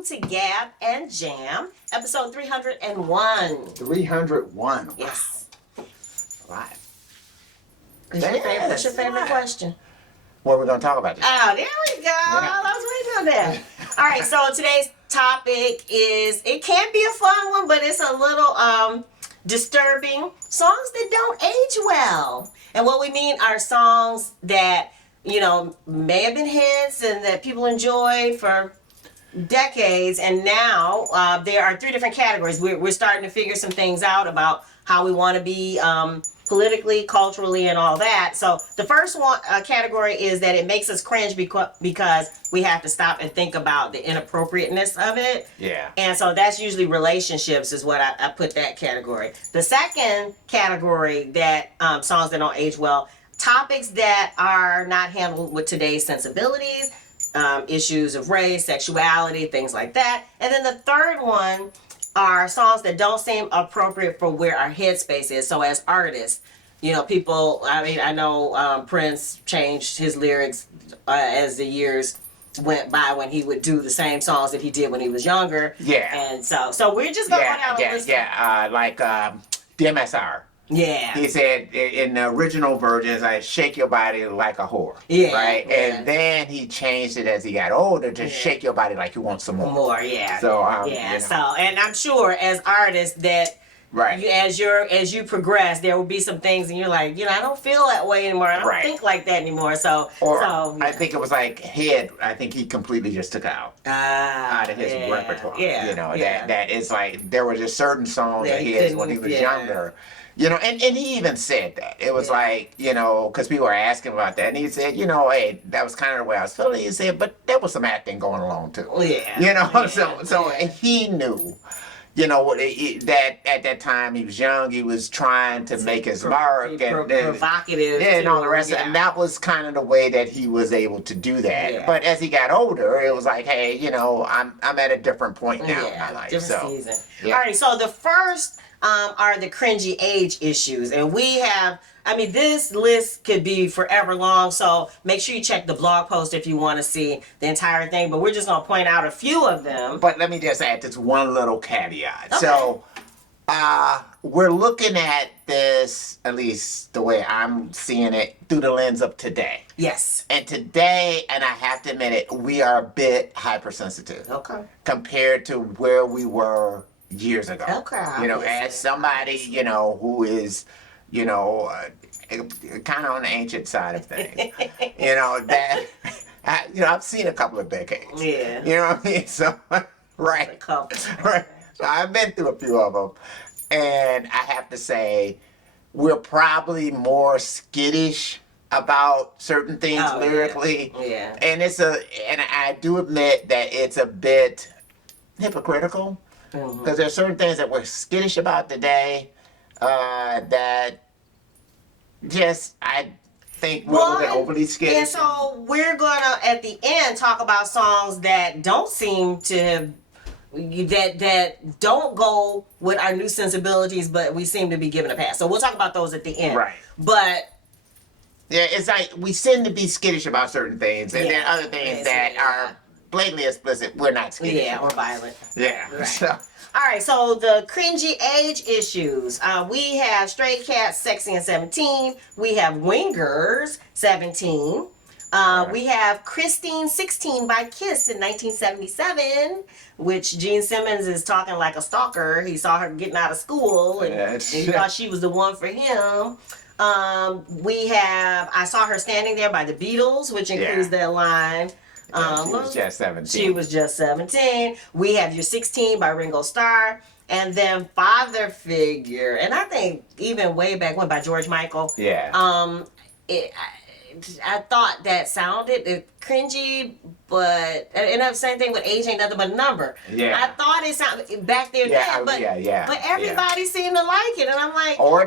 welcome to Gab and Jam, episode 301. 301. Yes. Right. What's your favorite question? What are we going to talk about today? Oh, there we go. Yeah. I was waiting on that. All right, so today's topic is, it can be a fun one, but it's a little disturbing. Songs that don't age well. And what we mean are songs that, you know, may have been hits and that people enjoyed for decades, and now there are three different categories. We're starting to figure some things out about how we want to be politically, culturally, and all that. So the first one category is that it makes us cringe because we have to stop and think about the inappropriateness of it. Yeah. And so that's usually relationships is what I put that category. The second category that songs that don't age well, topics that are not handled with today's sensibilities, issues of race, sexuality, things like that. And then the third one are songs that don't seem appropriate for where our headspace is. So as artists, you know, people, I mean, I know Prince changed his lyrics as the years went by when he would do the same songs that he did when he was younger. Yeah. And so we're just going to go down a list. Like DMSR. Yeah. He said in the original versions, I shake your body like a whore. Yeah. Right? Yeah. And then he changed it as he got older to shake your body like you want some more. More, yeah. So, yeah. You know. So, and I'm sure as artists that Right. as you progress, there will be some things, and you're like, you know, I don't feel that way anymore. I don't Right. think like that anymore. So, Or yeah. I think it was like Head. I think he completely just took out of his repertoire. Yeah. You know, yeah. that is like there were just certain songs That that he he had when he couldn't- was yeah. younger. You know, and he even said that. It was Yeah. like, you know, because people were asking about that. And he said, you know, hey, that was kind of the way I was feeling. He said, but there was some acting going along too. Yeah. You know, Yeah. so Yeah. he knew, you know, that at that time he was young. He was trying to make his mark. Provocative. Yeah, and all the too, rest of it. And that was kind of the way that he was able to do that. Yeah. But as he got older, it was like, hey, you know, I'm at a different point now in my life. Different So, season. yeah. All right, so the first are the cringy age issues. And we have, I mean, this list could be forever long, so make sure you check the blog post if you want to see the entire thing. But we're just going to point out a few of them. But let me just add this one little caveat. Okay. So, we're looking at this, at least the way I'm seeing it, through the lens of today. Yes. And today, and I have to admit it, we are a bit hypersensitive. Okay. Compared to where we were years ago. Okay. You know, Obviously. as somebody, you know, who is, you know, kind of on the ancient side of things. You know, that, I've seen a couple of decades. Yeah. You know what I mean? So, right. A couple. Right. So I've been through a few of them. And I have to say, we're probably more skittish about certain things Oh, yeah. lyrically. Yeah. And and I do admit that it's a bit hypocritical. Because there's certain things that we're skittish about today that just, I think we're a little bit overly skittish. And so we're going to, at the end, talk about songs that don't seem to that don't go with our new sensibilities, but we seem to be given a pass. So we'll talk about those at the end. Right. But Yeah, it's like we seem to be skittish about certain things, and then Yeah. other things Yes, that yeah. are blatantly explicit, we're not skittish. yeah, or about. violent. Yeah. Right. So, All right, so the cringy age issues. We have Stray Cats, Sexy and 17. We have Wingers, 17. We have Christine 16 by Kiss in 1977, which Gene Simmons is talking like a stalker. He saw her getting out of school and, Yeah. and he thought she was the one for him. We have I Saw Her Standing There by the Beatles, which includes that line. she was just 17. She was just 17. We have You're 16 by Ringo Starr. And then Father Figure. And I think even way back when by George Michael. Yeah. I thought that sounded cringy, but and the same thing with Age Ain't Nothing But a Number. Yeah. I thought it sounded back there then, but everybody seemed to like it, and I'm like, Or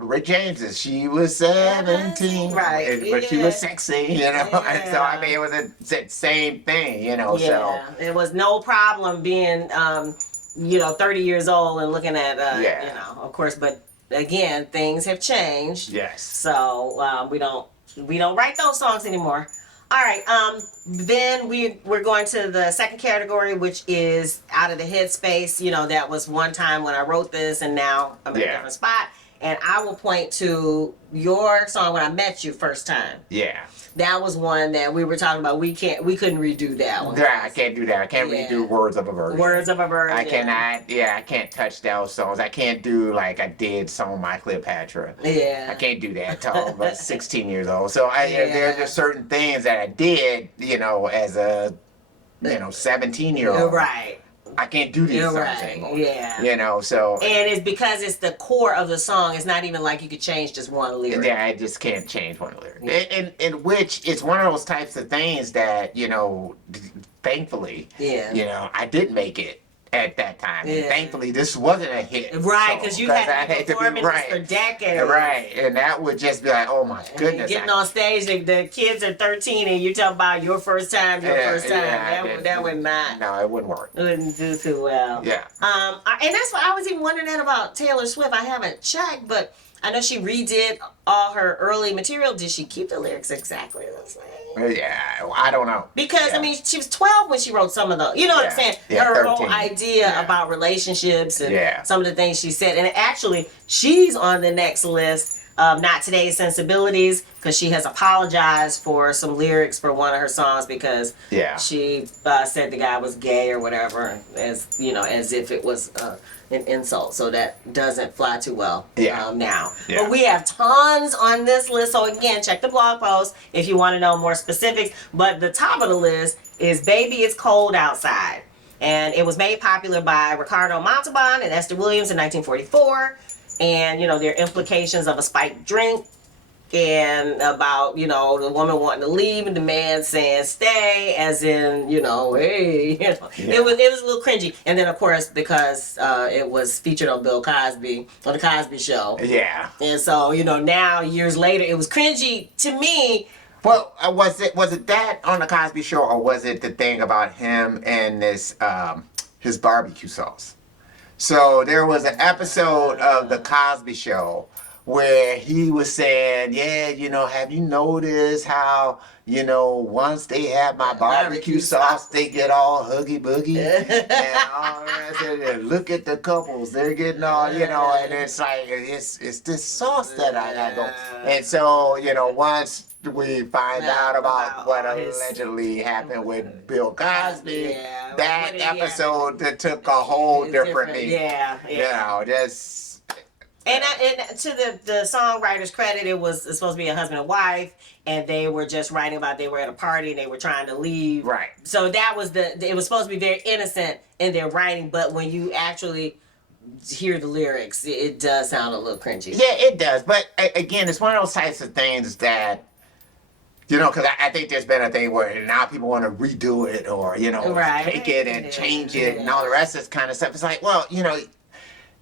Rick James's, she was 17, Right, but she yeah. was sexy, you know. And so I mean, it was the same thing, you know. yeah, it was no problem being 30 years old and looking at of course, but again, things have changed. Yes. So we don't write those songs anymore. All right. Then we're going to the second category, which is out of the headspace. You know, that was one time when I wrote this, and now I'm in a different spot. And I will point to your song when I met you first time. Yeah. That was one that we were talking about. We couldn't redo that one. Yeah, I can't do that. I can't redo Words of a Virgin. Words of a Virgin. I cannot. Yeah, I can't touch those songs. I can't do like I did Song My Cleopatra. Yeah. I can't do that till I was 16 years old. So there's just certain things that I did, you know, as a 17-year-old. Right. I can't do these songs anymore. Yeah. You know, so. And it's because it's the core of the song. It's not even like you could change just one lyric. Yeah, I just can't change one lyric. Yeah. And which is one of those types of things that, you know, thankfully, you know, I did make it at that time. And thankfully, this wasn't a hit. Right, because you had been performing this for decades. Right, and that would just be like, oh my goodness. Getting on stage, the kids are 13 and you talk about your first time. That would not. No, it wouldn't work. It wouldn't do too well. Yeah. And that's why I was even wondering that about Taylor Swift. I haven't checked, but I know she redid all her early material. Did she keep the lyrics exactly the same? Yeah, I don't know. Because, I mean, she was 12 when she wrote some of the, you know what I'm saying? Yeah, her 13. whole idea about relationships and some of the things she said. And actually, she's on the next list of Not Today's Sensibilities because she has apologized for some lyrics for one of her songs because she said the guy was gay or whatever, as if it was an insult. So that doesn't fly too well now. Yeah. But we have tons on this list. So again, check the blog post if you want to know more specifics. But the top of the list is Baby It's Cold Outside. And it was made popular by Ricardo Montalban and Esther Williams in 1944. And, you know, there are implications of a spiked drink and about, you know, the woman wanting to leave and the man saying stay, as in, you know, hey, you know. It was a little cringy. And then, of course, because it was featured on Bill Cosby, on the Cosby Show. Yeah. And so, you know, now, years later, it was cringy to me. Well, was it that on the Cosby Show, or was it the thing about him and this his barbecue sauce? So there was an episode of the Cosby Show where he was saying, yeah, you know, have you noticed how, you know, once they have my barbecue sauce, they get all huggy boogie and all that. And look at the couples, they're getting all, you know, and it's like, it's this sauce that I got going. And so, you know, once we find out about what allegedly happened with Bill Cosby, that episode that took a whole different meaning. You know, just. And to the songwriter's credit, it's supposed to be a husband and wife, and they were just writing about they were at a party and they were trying to leave. Right. So that was it was supposed to be very innocent in their writing, but when you actually hear the lyrics, it does sound a little cringy. Yeah, it does. But again, it's one of those types of things that, you know, because I think there's been a thing where now people want to redo it or, you know, take it and change it and all the rest of this kind of stuff. It's like, well, you know,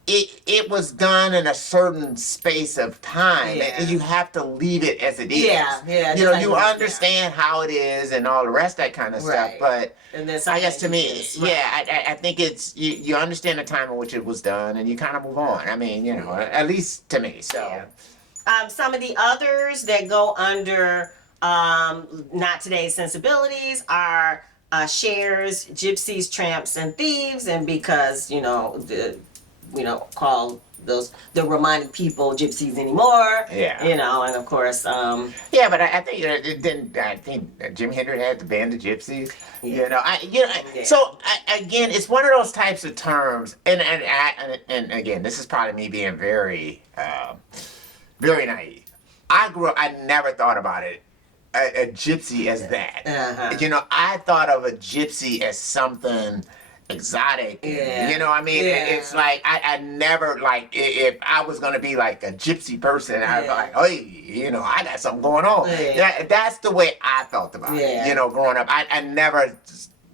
it was done in a certain space of time, and you have to leave it as it is. You know, you understand how it is and all the rest of that kind of stuff, but I guess to me, I think it's you understand the time in which it was done, and you kind of move on. I mean, you know, at least to me. So, some of the others that go under Not Today's Sensibilities are Cher's, Gypsies, Tramps, and Thieves, and because, you know, call the reminding people gypsies anymore. You know, and of course. But I think I think Jimi Hendrix had the band of Gypsies. You know, So again, it's one of those types of terms, and again, this is probably me being very, very naive. I grew up. I never thought about it. A gypsy as that. You know, I thought of a gypsy as something exotic, you know what I mean? It's like I never, like, if I was gonna be like a gypsy person, I'd be like, hey, you know, I got something going on. That's the way I felt about it, you know, growing up. I never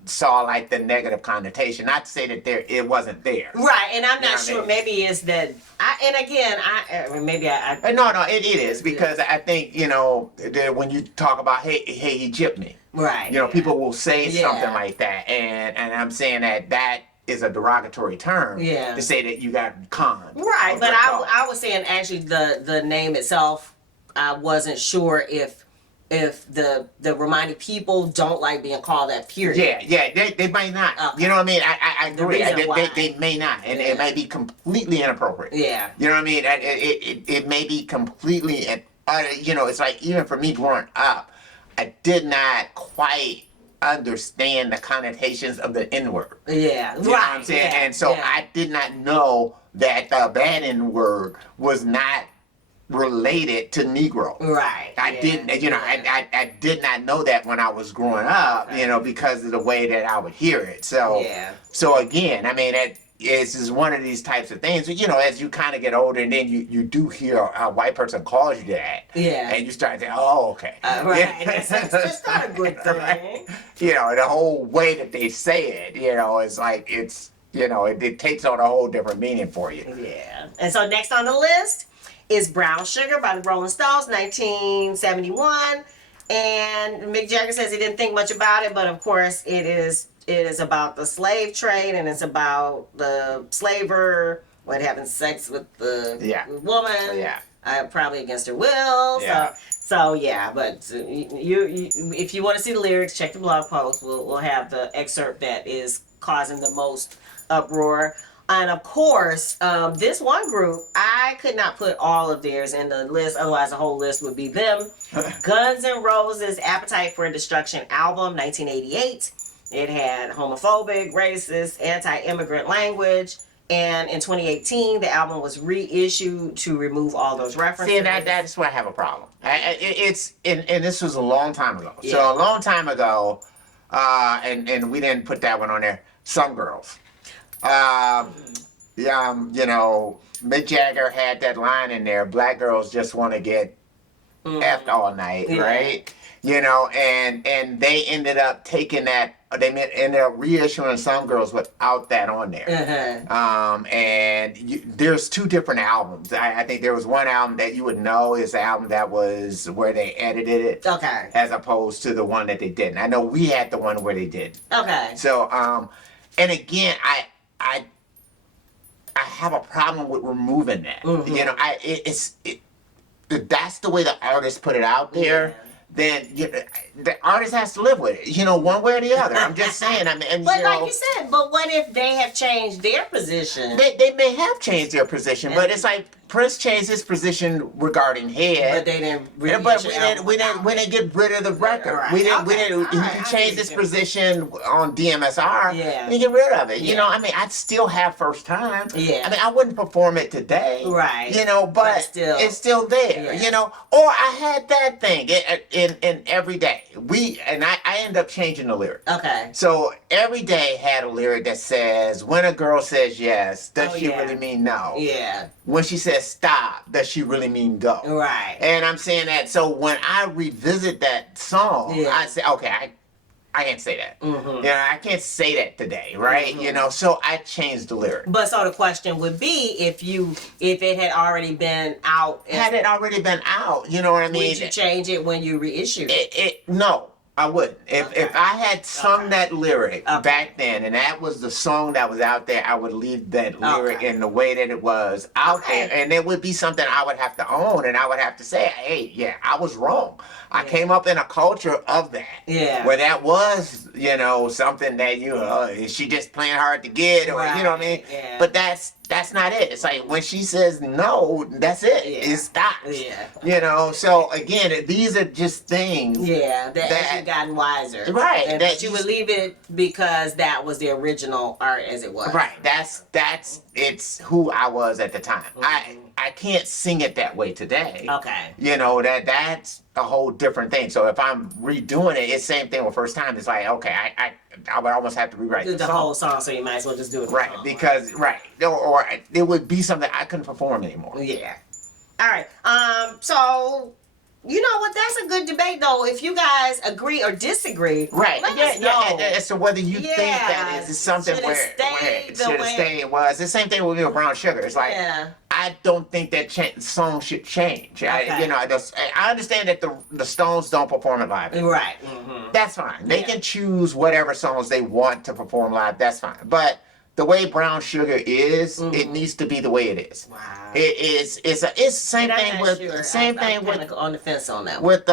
saw like the negative connotation. Not to say that it wasn't there. Right, and I'm not sure. Maybe it's that. No, it is, because I think, you know, that when you talk about hey, he gypped me. Right. You know, people will say something like that, and I'm saying that is a derogatory term to say that you got conned. Right, but I was saying actually the name itself, I wasn't sure if if the reminding people don't like being called that, period. They might not. Okay. You know what I mean? I The agree. reason why. They may not, and it might be completely inappropriate. Yeah. You know what I mean? It may be completely, you know, it's like even for me growing up, I did not quite understand the connotations of the N-word. Yeah. You know what I'm saying? Yeah. And so yeah. I did not know that the bad N-word was not related to Negro. Right. I didn't, you know, I did not know that when I was growing up, you know, because of the way that I would hear it. So, so again, I mean, it's just one of these types of things, you know, as you kind of get older and then you do hear a white person calls you that. Yeah. And you start to, oh, okay. Right. It's not a good thing. Right? You know, the whole way that they say it, you know, it's like, it's, you know, it takes on a whole different meaning for you. Yeah. And so next on the list is Brown Sugar by the Rolling Stones, 1971. And Mick Jagger says he didn't think much about it, but of course it is about the slave trade, and it's about the slaver having sex with the woman. Probably against her will. So yeah, but you if you want to see the lyrics, check the blog post. We'll have the excerpt that is causing the most uproar. And of course, this one group, I could not put all of theirs in the list, otherwise the whole list would be them. Guns N' Roses' Appetite for Destruction album, 1988. It had homophobic, racist, anti-immigrant language. And in 2018, the album was reissued to remove all those references. See, that's where I have a problem. And this was a long time ago. So a long time ago, and we didn't put that one on there, Some Girls. You know, Mick Jagger had that line in there, black girls just want to get effed all night, right? You know, and they ended up taking that, they ended up reissuing Some Girls without that on there. And there's two different albums. I think there was one album that you would know is the album that was where they edited it. Okay. As opposed to the one that they didn't. I know we had the one where they did. Okay. So, and again, I have a problem with removing that. You know, that's the way the artist put it out there. Then the artist has to live with it. You know, one way or the other. I'm just saying. I mean, and, but like you said, but what if they have changed their position? They may have changed their position, but it's like Prince changed his position regarding head. But they didn't. But we didn't get rid of the record. Right. We didn't. He changed his position on DMSR. Yeah. And get rid of it. You know, I mean, I'd still have First Time. Yeah. I mean, I wouldn't perform it today. Right. You know, but it's still there. Yeah. You know, or I had that thing in every day. I end up changing the lyric. Okay. So every day had a lyric that says, "When a girl says yes, does she really mean no?" Yeah. When she says stop, does she really mean go? Right. And I'm saying that, so when I revisit that song, I say, okay, I can't say that. You know, I can't say that today, right? You know, so I changed the lyric. But so the question would be, if it had already been out. Had it already been out, you know what I mean? Would you change it when you reissued it? No. I wouldn't. If I had sung that lyric back then, and that was the song that was out there, I would leave that lyric in the way that it was out there, and it would be something I would have to own, and I would have to say, hey, yeah, I was wrong. I came up in a culture of that, where that was, you know, something that is she just playing hard to get, or you know what I mean? But that's not it. It's like when she says no, that's it. It stops. You know, so again, these are just things. That you've gotten wiser. Right. And that you would leave it because that was the original art as it was. Right. It's who I was at the time. I can't sing it that way today. Okay. You know, that's a whole different thing. So if I'm redoing it, it's same thing with First Time. It's like, okay, I would almost have to rewrite the song. Whole song, so you might as well just do it. Right, because or it would be something I couldn't perform anymore. Yeah. All right. So you know what? That's a good debate, though. If you guys agree or disagree, let us know. As to whether you think that is something where it should have stayed. It was the same thing with me with Brown Sugar. It's like I don't think that song should change. I understand that the Stones don't perform it live. Right. That's fine. They can choose whatever songs they want to perform live. That's fine. But the way Brown Sugar is, it needs to be the way it is. Wow. It's the same thing with I'm kind of on the fence on that one. With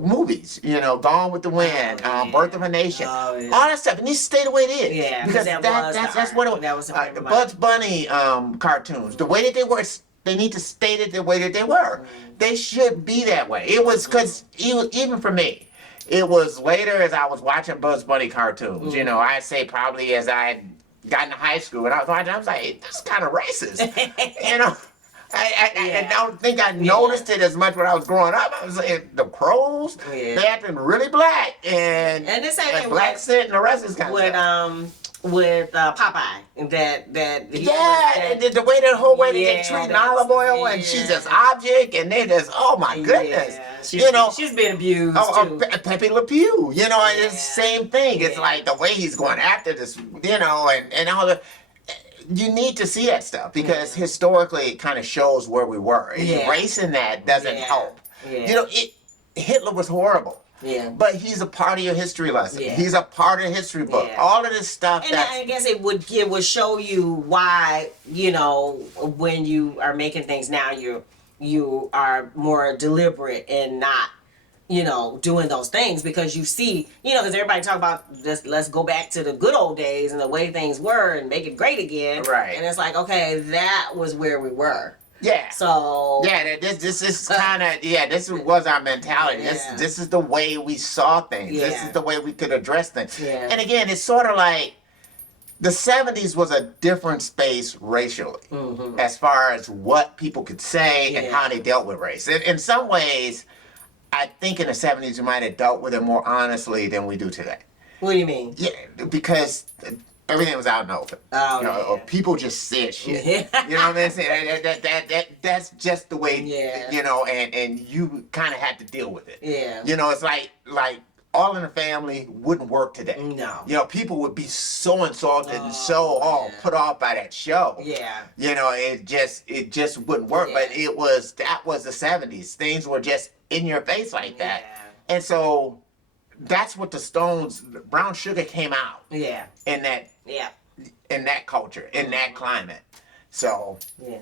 movies, Gone with the Wind, Birth of a Nation, Oh, yeah. all that stuff. It needs to stay the way it is. Yeah, because that's what it was. That was the The Bugs Bunny cartoons, the way that they were, they need to state it the way that they were. They should be that way. It was because even for me, it was later as I was watching Bugs Bunny cartoons. I'd say probably as I got into high school and I was watching, I was like, hey, this is kind of racist. I don't think I noticed it as much when I was growing up. I was saying the crows, they acting really black and the same thing black scent and the rest of this kind of stuff. With Popeye, that the way the whole way they treat olive oil and she's this object and they just my goodness, she's been abused too. Pepe Le Pew, and it's the same thing. It's like the way he's going after this, and all the. You need to see that stuff because historically it kind of shows where we were. Erasing that doesn't help. Hitler was horrible. Yeah. But he's a part of your history lesson. Yeah. He's a part of the history book. Yeah. All of this stuff. And I guess it would show you why, when you are making things now, you are more deliberate and not, doing those things because you see, because everybody talk about this, let's go back to the good old days and the way things were and make it great again. Right. And it's like, okay, that was where we were. Yeah. So. Yeah, this is kind of, this was our mentality. Yeah. This is the way we saw things. Yeah. This is the way we could address things. Yeah. And again, it's sort of like the 70s was a different space racially as far as what people could say and how they dealt with race. In some ways, I think in the 70s we might have dealt with it more honestly than we do today. What do you mean? Yeah, because everything was out in the open. Oh, or people just said shit. Yeah. You know what I'm saying? That's just the way, and you kind of had to deal with it. Yeah. It's like All in the Family wouldn't work today. No. People would be so insulted and so put off by that show. Yeah. It just wouldn't work. But that was the 70s. Things were just in your face like that. Yeah. And so that's what the Stones, Brown Sugar came out. Yeah. In that culture, in that climate. So. Yeah.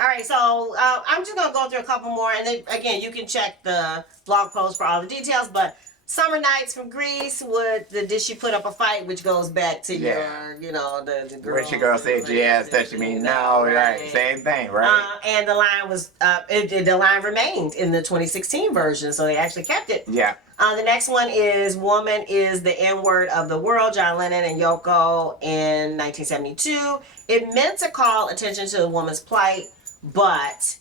All right, so I'm just gonna go through a couple more, and then again, you can check the blog post for all the details. But Summer Nights from Greece with the Did She Put Up a Fight, which goes back to your, the girl. When your girl said yes, does she mean no? Right, same thing, right? And the line was, the line remained in the 2016 version, so they actually kept it. Yeah. The next one is Woman is the N-Word of the World, John Lennon and Yoko in 1972. It meant to call attention to the woman's plight, but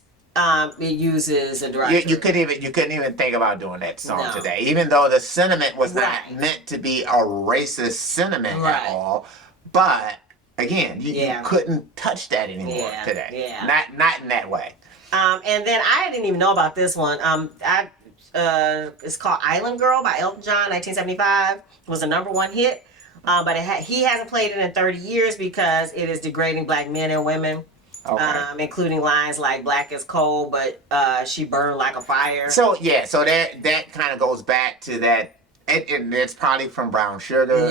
it uses a director. You couldn't even think about doing that song today, even though the sentiment was not meant to be a racist sentiment at all. But again, you couldn't touch that anymore today. Yeah. Not in that way. And then I didn't even know about this one. It's called Island Girl by Elton John, 1975. It was a #1 hit. But he hasn't played it in 30 years because it is degrading black men and women. Okay. Including lines like "Black is cold, but she burned like a fire." So that kind of goes back to that. It's probably from Brown Sugar.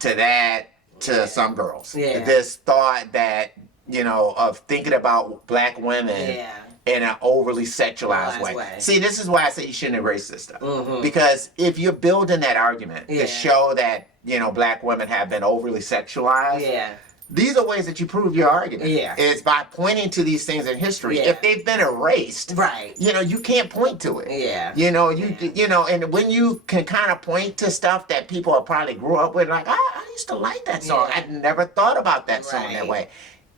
To that to Some Girls. Yeah. This thought that of thinking about black women. In an overly sexualized way. See, this is why I say you shouldn't erase this stuff. Because if you're building that argument to show that black women have been overly sexualized. These are ways that you prove your argument. It's by pointing to these things in history. If they've been erased, you can't point to it. And when you can kind of point to stuff that people probably grew up with, like, I used to like that song. I'd never thought about that song that way.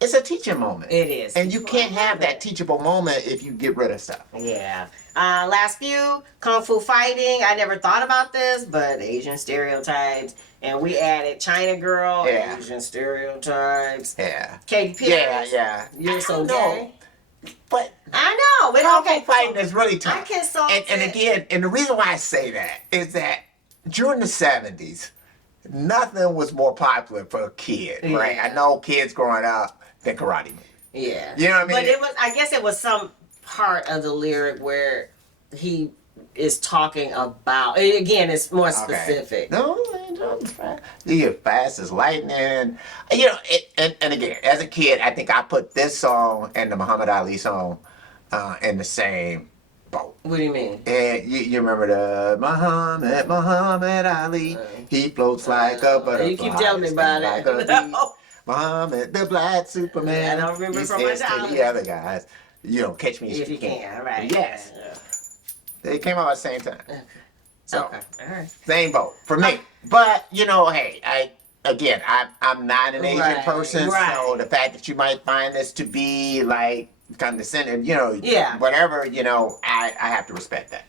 It's a teaching moment. It is. And you can't have that teachable moment if you get rid of stuff. Yeah. Last few, Kung Fu Fighting. I never thought about this, but Asian stereotypes. And we added China Girl, Asian stereotypes. Yeah. Katy Perry. Yeah. You're so gay. But I know. But Kung Fu Fighting is really tough. I can solve it. And again, and the reason why I say that is that during the 70s, nothing was more popular for a kid, right? I know kids growing up than karate movie. Yeah. You know what I mean? But I guess it was some part of the lyric where he is talking about, again, it's more specific. No, you're fast as lightning. And again, as a kid, I think I put this song and the Muhammad Ali song in the same boat. What do you mean? And you remember the Muhammad Ali? He floats like a butterfly. You keep telling me about like it. a bee. Muhammad, the black Superman. I don't remember he from my says to childhood. the other guys, catch me If you can, right? Yes. They came out at the same time. Okay. So, Okay. All right. same boat for me. But, hey, I'm not an Asian person, so the fact that you might find this to be like condescending, whatever, I have to respect that.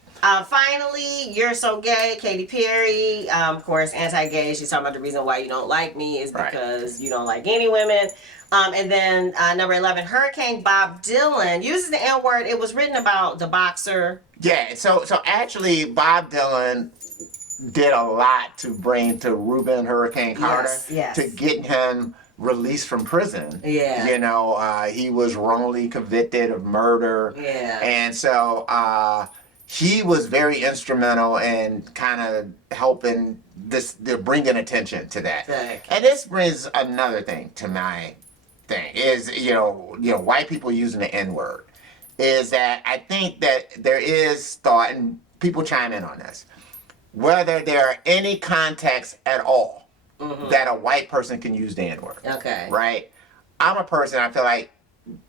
Finally, You're So Gay, Katy Perry. Of course, anti-gay. She's talking about the reason why you don't like me is because you don't like any women. And then number 11, Hurricane Bob Dylan uses the N-word. It was written about the boxer. Yeah, so actually Bob Dylan did a lot to bring to Reuben Hurricane Carter to get him released from prison. Yeah. He was wrongly convicted of murder. Yeah. And so he was very instrumental in kind of helping bringing attention to that. Thank And this brings another thing to my thing is, white people using the N-word is that I think that there is thought, and people chime in on this, whether there are any contexts at all that a white person can use the N-word. Okay. Right? I'm a person, I feel like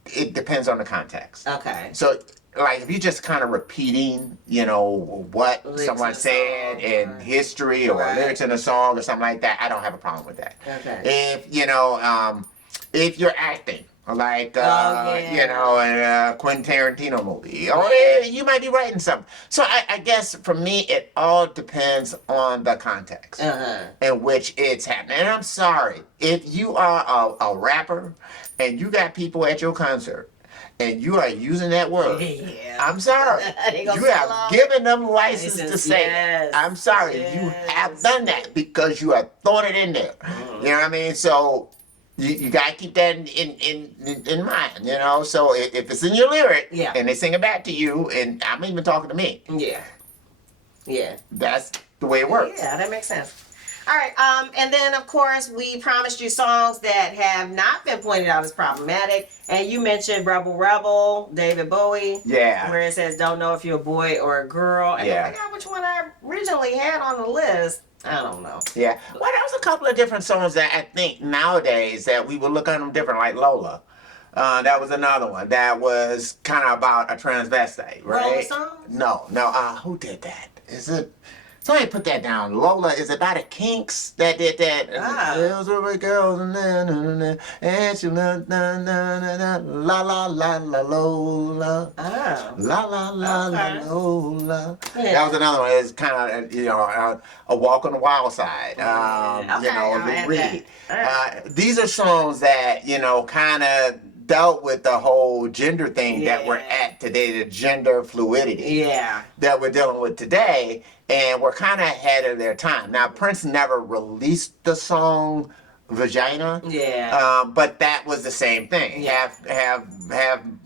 it depends on the context. Okay. So, like, if you're just kind of repeating, what Lyrics someone said in history or lyrics in a song or something like that, I don't have a problem with that. Okay. If you're acting, like, in a Quentin Tarantino movie, or you might be writing something. So I guess for me, it all depends on the context in which it's happening. And I'm sorry, if you are a rapper and you got people at your concert and you are using that word, I'm sorry. You have given them license to say it. I'm sorry. You have done that because you are throwing it in there. You know what I mean? So you got to keep that in mind, So if it's in your lyric and they sing it back to you, and I'm even talking to me. Yeah. That's the way it works. Yeah, that makes sense. All right, and then of course we promised you songs that have not been pointed out as problematic, and you mentioned Rebel Rebel, David Bowie. Yeah. Where it says don't know if you're a boy or a girl. And I forgot which one I originally had on the list. I don't know. Yeah. Well, there was a couple of different songs that I think nowadays that we would look at them different, like Lola. That was another one that was kind of about a transvestite, right? Lola songs? No. Who did that? Is it? Somebody put that down. Lola is about a Kinks that did that. Girls over girls and she la la la la Lola. Oh. La la la la Lola. That was another one. It's kind of a walk on the wild side. Lou Reed. These are songs that kind of dealt with the whole gender thing that we're at today, the gender fluidity that we're dealing with today, and we're kind of ahead of their time. Now, Prince never released the song Vagina, but that was the same thing. Half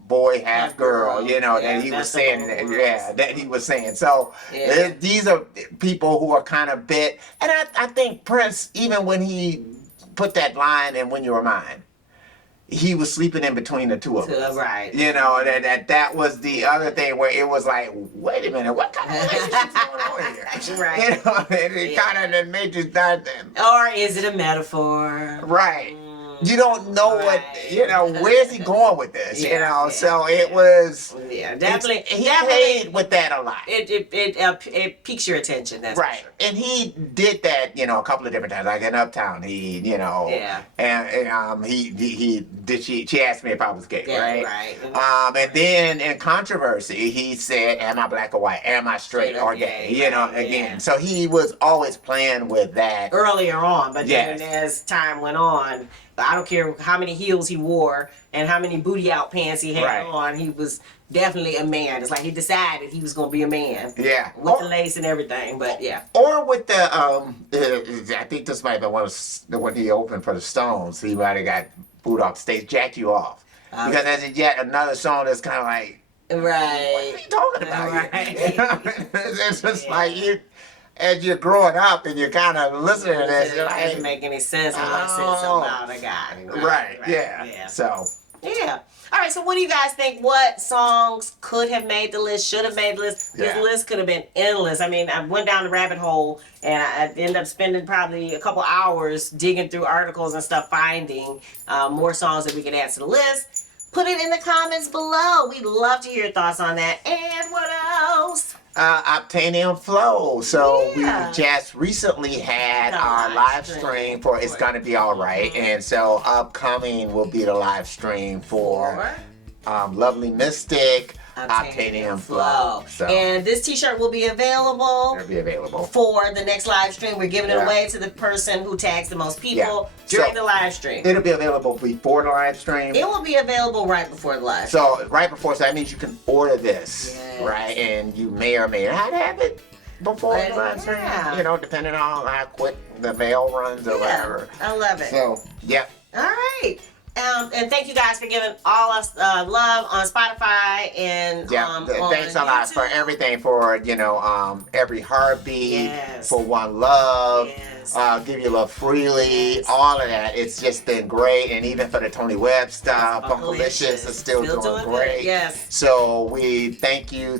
boy, half girl, that he was saying, that he was saying. So these are people who are kind of bit, and I think Prince, even when he put that line in When You Were Mine, he was sleeping in between the two of us. Right. That was the other thing where it was like, wait a minute, what kind of relationship's going on here? Right. And it kind of made you start them. Or is it a metaphor? Right. You don't know where's he going with this, so it was. Yeah, definitely. He played with that a lot. It piques your attention, that's right. For sure. And he did that, a couple of different times. Like in Uptown, he, and she asked me if I was gay, right? Right. And then in Controversy, he said, am I black or white? Am I straight or gay? Again. So he was always playing with that. Earlier on, but then as time went on, I don't care how many heels he wore and how many booty out pants he had on, he was definitely a man. It's like he decided he was going to be a man. Yeah. With the lace and everything, but Or with the, I think this might have been when he opened for the Stones. He might have got booed off the stage, Jack You Off. Because that's yet another song that's kind of like, right. What are you talking about? Right. It's just like as you're growing up and you're kind of listening to this, it doesn't make any sense unless it's about a guy. Right. Yeah. So, Yeah. All right, so what do you guys think? What songs could have made the list, should have made the list? This Yeah. list could have been endless. I mean, I went down the rabbit hole and I ended up spending probably a couple hours digging through articles and stuff, finding more songs that we could add to the list. Put it in the comments below. We'd love to hear your thoughts on that. And what else? Obtanium Flow. So Yeah. we just recently had The our live live stream. stream for It's Gonna Be Alright. And so upcoming will be the live stream for Lovely Mystic, Obtanium Flow. So And this t-shirt will be available it'll be available. for the next live stream. We're giving it Yeah. away to the person who tags the most people Yeah. during So- the live stream. It'll be available before the live stream. It will be available right before the live stream. So right before, so that means you can order this, Yes. right? And you may or may not have it before But, the live stream, yeah. you know, depending on how quick the mail runs or whatever. I love it. So, yep. All right. And thank you guys for giving all us love on Spotify and Yeah, on thanks a lot for YouTube. everything, for, you know, every heartbeat, Yes. for one love, Yes. give you love freely, Yes. all of that. It's just been great. And even for the Tony Webb stuff, Funkalicious is still doing good. great. Yes. So we thank you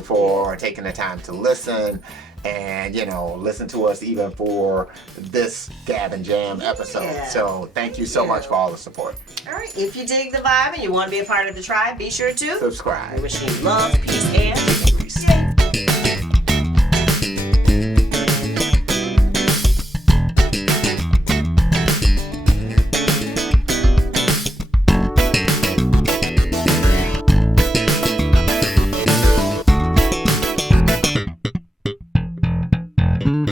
for taking the time to listen and, you know, listen to us even for this Gab and Jam episode. Yeah. So thank you so much for all the support. All right. If you dig the vibe and you want to be a part of the tribe, be sure to Subscribe. wish you love, peace, and